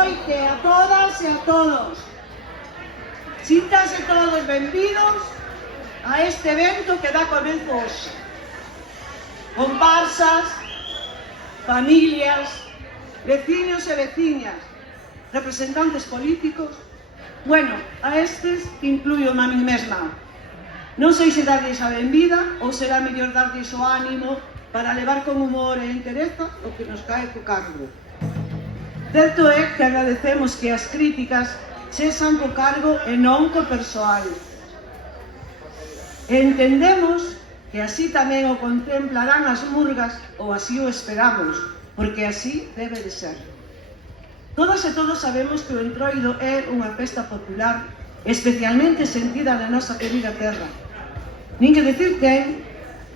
noite a todas e a todos. Síntanse todos benvidos a este evento que dá comezo hoxe. Comparsas, familias, veciños e veciñas, representantes políticos, bueno, a estes incluyo a mí mesma. Non sei se darlles a benvida ou será mellor darlles o ánimo para levar con humor e entereza o que nos cae co cargo. Certo é que agradecemos que as críticas sexan co cargo e non co persoal. Entendemos que así tamén o contemplarán as murgas, ou así o esperamos, porque así debe de ser. Todas e todos sabemos que o Entroido é unha festa popular especialmente sentida na nosa querida terra. Nin que decir ten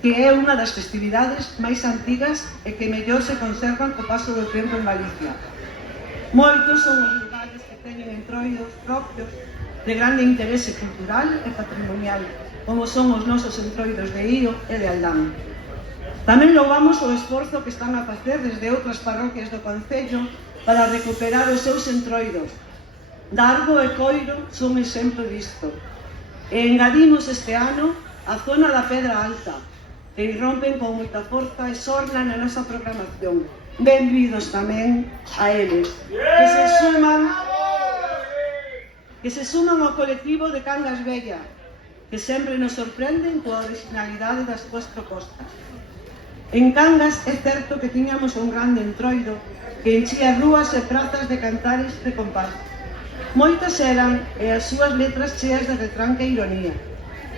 que é unha das festividades máis antigas e que mellor se conservan co paso do tempo en Galicia. Moitos son os lugares que teñen entroidos propios de grande interese cultural e patrimonial, como son os nosos entroidos de Ío e de Aldán. Tamén louvamos o esforzo que están a facer desde outras parroquias do concello para recuperar os seus entroidos. Darbo e Coiro son exemplo disto. E engadimos este ano a zona da Pedra Alta, que irrompen con moita forza e sorna na nosa programación. Benvidos tamén a eles, que se suman ao colectivo de Cangas Bella, que sempre nos sorprenden coa originalidade das súas propostas. En Cangas é certo que tiñamos un grande entroido que enchía rúas e prazas de cantares de comparsa. Moitas eran e as súas letras cheas de retranca e ironía.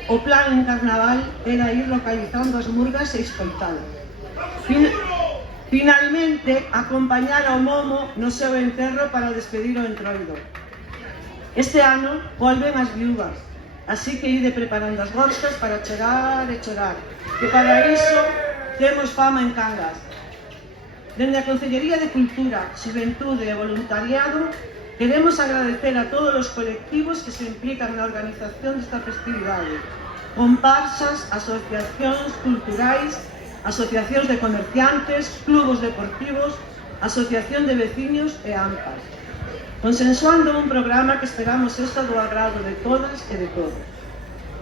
O plan en carnaval era ir localizando as murgas e escoitalas. Finalmente, acompañar ao Momo no seu enterro para despedir o entroido. Este ano volven as viúvas, así que ide preparando as bolsas para chorar e chorar, que para iso temos fama en Cangas. Dende a Concellería de Cultura, Xuventude e Voluntariado, queremos agradecer a todos os colectivos que se implican na organización desta festividade. Comparsas, asociacións culturais, asociacións de comerciantes, clubos deportivos, asociación de veciños e AMPAs. Consensuando un programa que esperamos sexa do agrado de todas e de todos.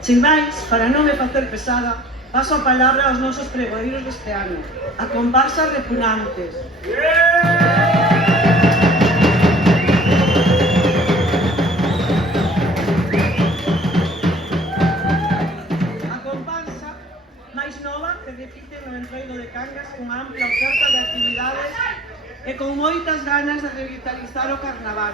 Sin máis, para non me facer pesada, paso a palabra aos nosos pregoeiros deste ano, a Comparsas Repugnantes. Entroido de Cangas con ampla oferta de actividades e con moitas ganas de revitalizar o carnaval.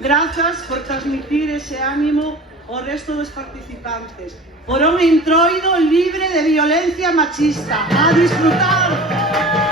Grazas por transmitir ese ánimo ao resto dos participantes, por un entroido libre de violencia machista. A disfrutar!